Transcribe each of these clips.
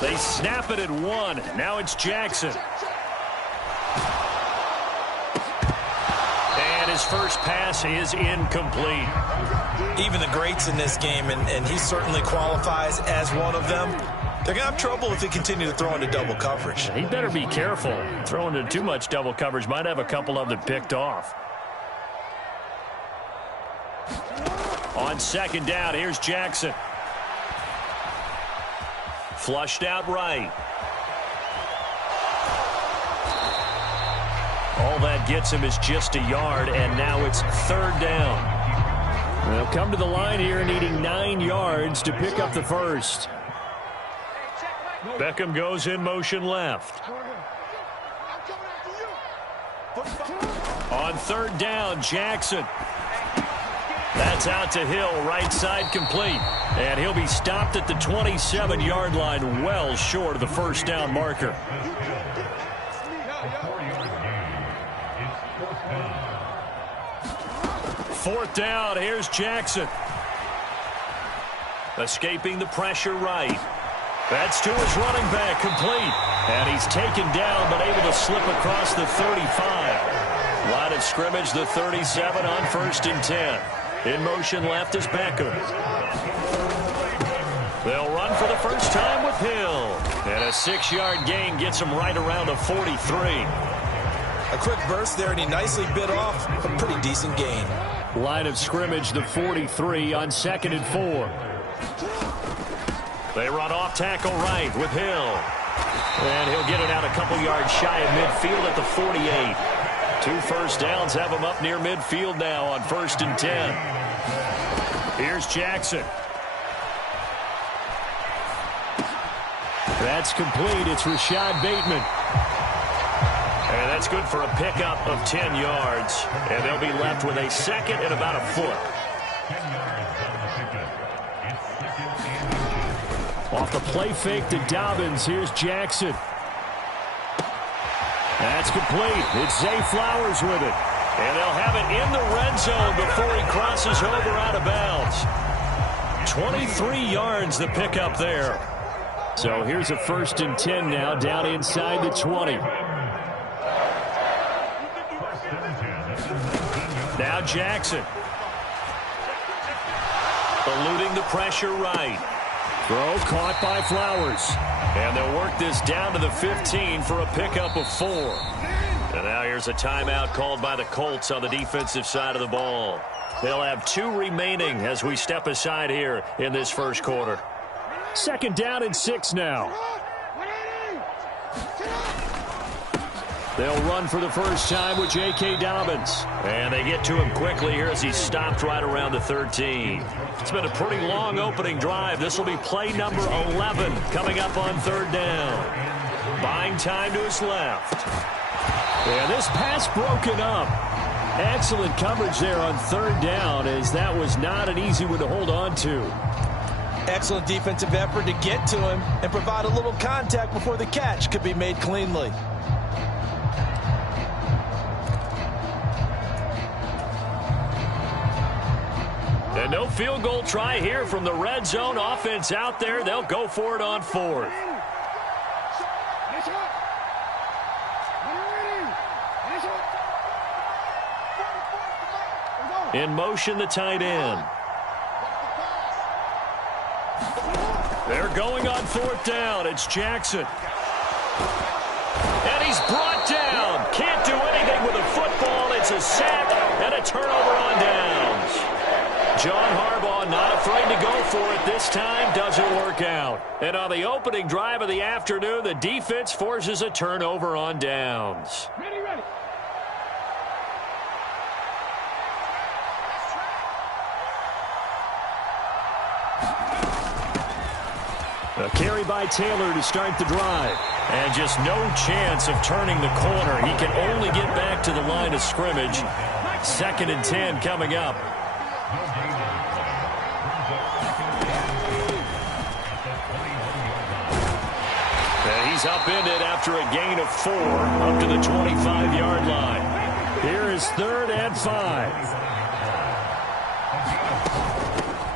They snap it at 1. Now it's Jackson. And his first pass is incomplete. Even the greats in this game, and he certainly qualifies as one of them, they're going to have trouble if they continue to throw into double coverage. He better be careful. Throwing into too much double coverage might have a couple of them picked off. On second down, here's Jackson. Flushed out right. All that gets him is just a yard, and now it's third down. They'll come to the line here needing 9 yards to pick up the first. Beckham goes in motion left. On third down, Jackson. That's out to Hill, right side complete. And he'll be stopped at the 27-yard line, well short of the first down marker. Fourth down, here's Jackson. Escaping the pressure right. That's to his running back, complete. And he's taken down, but able to slip across the 35. Line of scrimmage, the 37 on 1st and 10. In motion left is Beckham. They'll run for the first time with Hill. And a 6-yard gain gets him right around the 43. A quick burst there, and he nicely bit off a pretty decent gain. Line of scrimmage, the 43 on 2nd and 4. They run off tackle right with Hill. And he'll get it out a couple yards shy of midfield at the 48. 2 first downs have him up near midfield now on 1st and 10. Here's Jackson. That's complete. It's Rashad Bateman. And that's good for a pickup of 10 yards. And they'll be left with a second and about a foot. Off the play fake to Dobbins. Here's Jackson. That's complete. It's Zay Flowers with it. And they'll have it in the red zone before he crosses over out of bounds. 23 yards the pickup there. So here's a 1st and 10 now down inside the 20. Now Jackson. Eluding the pressure right. Throw caught by Flowers. And they'll work this down to the 15 for a pickup of 4. And now here's a timeout called by the Colts on the defensive side of the ball. They'll have 2 remaining as we step aside here in this first quarter. 2nd down and 6 now. They'll run for the first time with J.K. Dobbins. And they get to him quickly here as he's stopped right around the 13. It's been a pretty long opening drive. This will be play number 11 coming up on 3rd down. Buying time to his left. And this pass broken up. Excellent coverage there on 3rd down, as that was not an easy one to hold on to. Excellent defensive effort to get to him and provide a little contact before the catch could be made cleanly. And no field goal try here from the red zone. Offense out there. They'll go for it on 4th. In motion, the tight end. They're going on 4th down. It's Jackson. And he's brought down. Can't do anything with a football. It's a sack and a turnover on downs. John Harbaugh not afraid to go for it this time. Doesn't work out. And on the opening drive of the afternoon, the defense forces a turnover on downs. Ready. A carry by Taylor to start the drive. And just no chance of turning the corner. He can only get back to the line of scrimmage. 2nd and 10 coming up. And he's upended after a gain of 4 up to the 25-yard line. Here is 3rd and 5.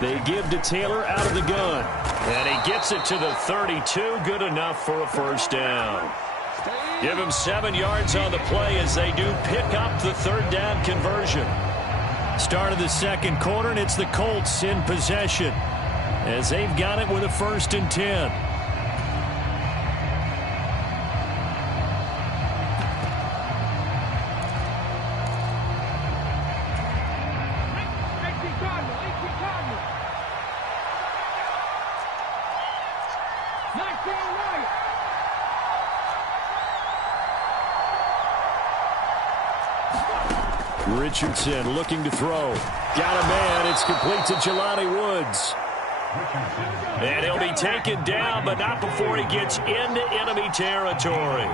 They give to Taylor out of the gun. And he gets it to the 32. Good enough for a first down. Give him 7 yards on the play as they do pick up the third down conversion. Start of the second quarter, and it's the Colts in possession as they've got it with a 1st and 10. Richardson looking to throw. Got a man. It's complete to Jelani Woods. And he'll be taken down, but not before he gets into enemy territory.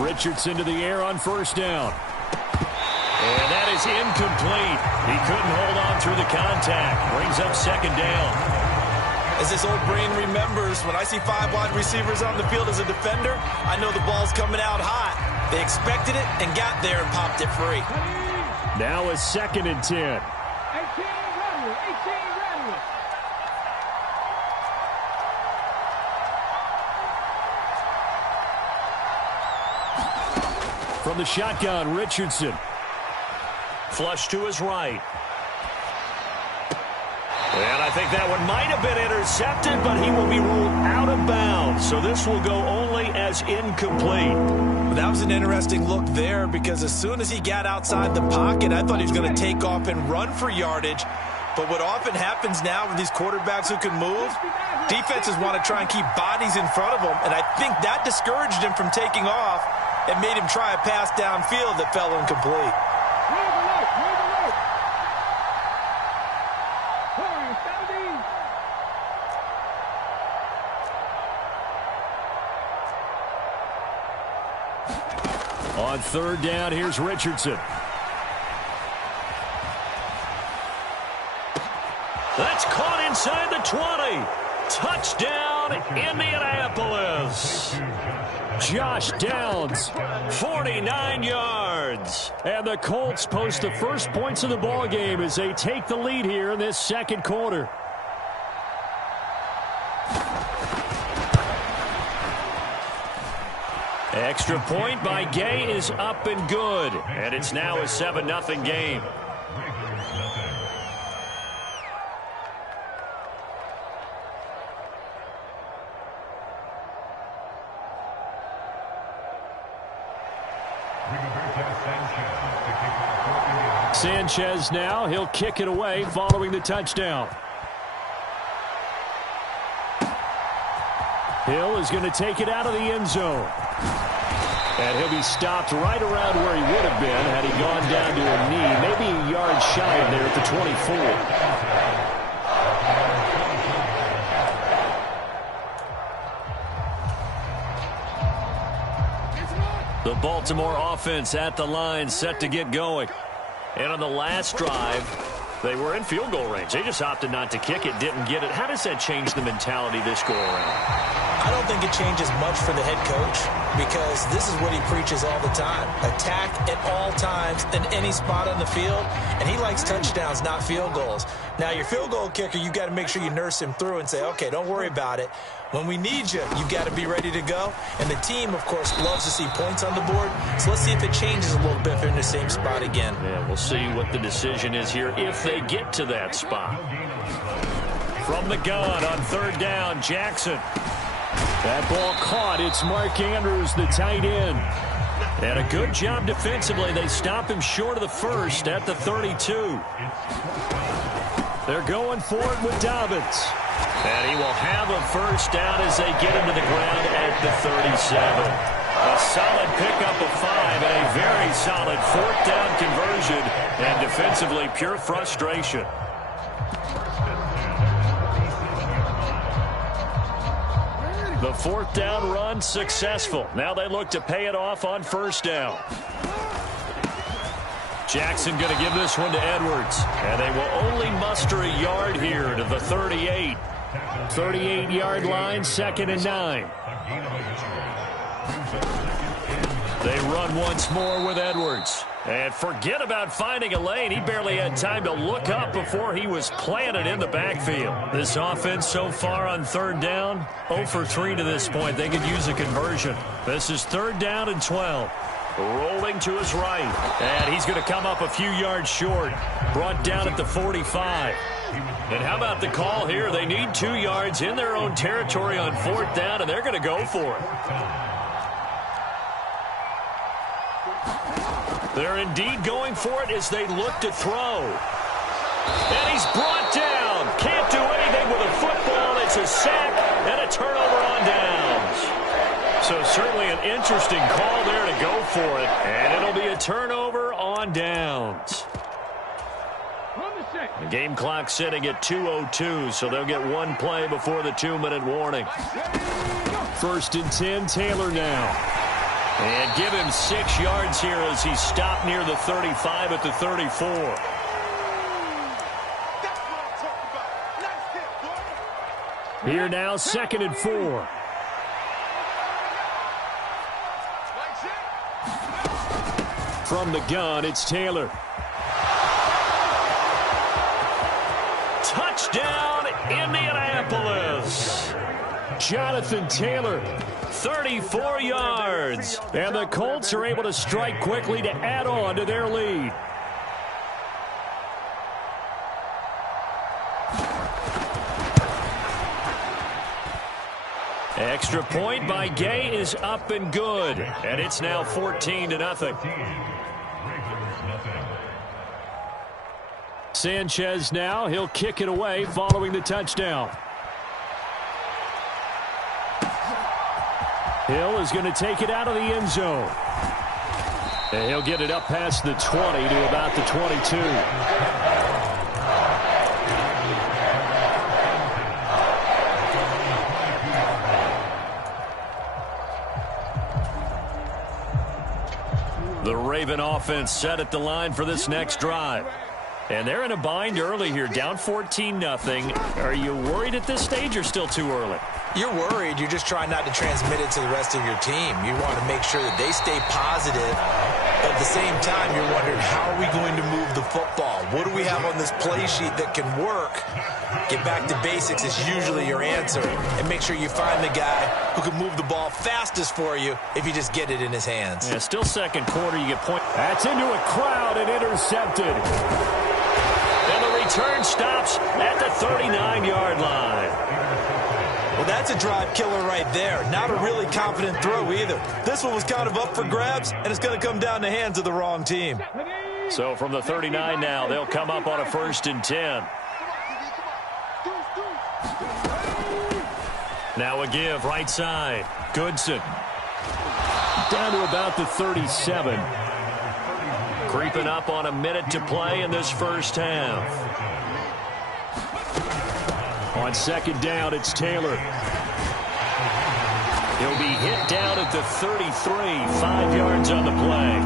Richardson to the air on 1st down. And that is incomplete. He couldn't hold on through the contact. Brings up 2nd down. As this old brain remembers, when I see 5 wide receivers on the field as a defender, I know the ball's coming out hot. They expected it and got there and popped it free. Now a 2nd and 10. From the shotgun, Richardson. Flush to his right. And I think that one might have been intercepted, but he will be ruled out of bounds. So this will go only as incomplete. That was an interesting look there because as soon as he got outside the pocket, I thought he was going to take off and run for yardage. But what often happens now with these quarterbacks who can move, defenses want to try and keep bodies in front of them. And I think that discouraged him from taking off and made him try a pass downfield that fell incomplete. On 3rd down, here's Richardson. That's caught inside the 20. Touchdown, Indianapolis. Josh Downs, 49 yards. And the Colts post the first points of the ballgame as they take the lead here in this 2nd quarter. Extra point by Gay is up and good. And it's now a 7-0 game. Sanchez now. He'll kick it away following the touchdown. Hill is going to take it out of the end zone. And he'll be stopped right around where he would have been had he gone down to a knee, maybe a yard shy of there at the 24. The Baltimore offense at the line, set to get going. And on the last drive, they were in field goal range. They just opted not to kick it, didn't get it. How does that change the mentality this go around? I don't think it changes much for the head coach because this is what he preaches all the time. Attack at all times in any spot on the field, and he likes touchdowns, not field goals. Now, your field goal kicker, you got to make sure you nurse him through and say, okay, don't worry about it. When we need you, you got to be ready to go. And the team, of course, loves to see points on the board. So let's see if it changes a little bit if they're in the same spot again. Yeah, we'll see what the decision is here if they get to that spot. From the gun on 3rd down, Jackson. That ball caught. It's Mark Andrews, the tight end. And a good job defensively. They stop him short of the 1st at the 32. They're going for it with Dobbins. And he will have a 1st down as they get him to the ground at the 37. A solid pickup of 5 and a very solid 4th down conversion. And defensively, pure frustration. The 4th down run successful. Now they look to pay it off on 1st down. Jackson going to give this one to Edwards. And they will only muster a yard here to the 38. 38-yard line, 2nd and 9. They run once more with Edwards. And forget about finding a lane. He barely had time to look up before he was planted in the backfield. This offense so far on third down, 0 for 3 to this point. They could use a conversion. This is 3rd down and 12. Rolling to his right. And he's going to come up a few yards short. Brought down at the 45. And how about the call here? They need 2 yards in their own territory on 4th down, and they're going to go for it. They're indeed going for it as they look to throw. And he's brought down. Can't do anything with a football. It's a sack and a turnover on downs. So certainly an interesting call there to go for it. And it'll be a turnover on downs. The game clock sitting at 2:02, so they'll get 1 play before the 2-minute warning. 1st and 10, Taylor now. And give him 6 yards here as he stopped near the 35 at the 34. Here now, 2nd and 4. From the gun, it's Taylor. Touchdown, Indianapolis. Jonathan Taylor, 34 yards. And the Colts are able to strike quickly to add on to their lead. Extra point by Gay is up and good. And it's now 14-0. Sanchez now, he'll kick it away following the touchdown. Hill is going to take it out of the end zone. And he'll get it up past the 20 to about the 22. The Raven offense set at the line for this next drive. And they're in a bind early here, down 14-0. Are you worried at this stage or still too early? You're worried. You're just trying not to transmit it to the rest of your team. You want to make sure that they stay positive. But at the same time, you're wondering, how are we going to move the football? What do we have on this play sheet that can work? Get back to basics is usually your answer. And make sure you find the guy who can move the ball fastest for you if you just get it in his hands. Yeah, still second quarter. You get point. That's into a crowd and intercepted. And the return stops at the 39-yard line. Well, that's a drive killer right there. Not a really confident throw either. This one was kind of up for grabs, and it's going to come down the hands of the wrong team. So from the 39 now, they'll come up on a 1st and 10. Now a give right side. Goodson. Down to about the 37. Creeping up on a minute to play in this first half. On 2nd down, it's Taylor. He'll be hit down at the 33, 5 yards on the play.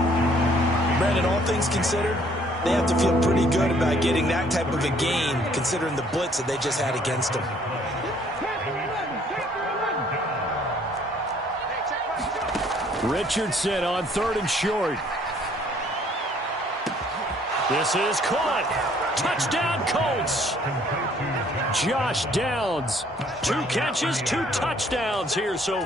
Brandon, all things considered, they have to feel pretty good about getting that type of a gain, considering the blitz that they just had against them. Richardson on 3rd and short. This is caught. Touchdown, Colts. Josh Downs. 2 catches, 2 touchdowns here so far.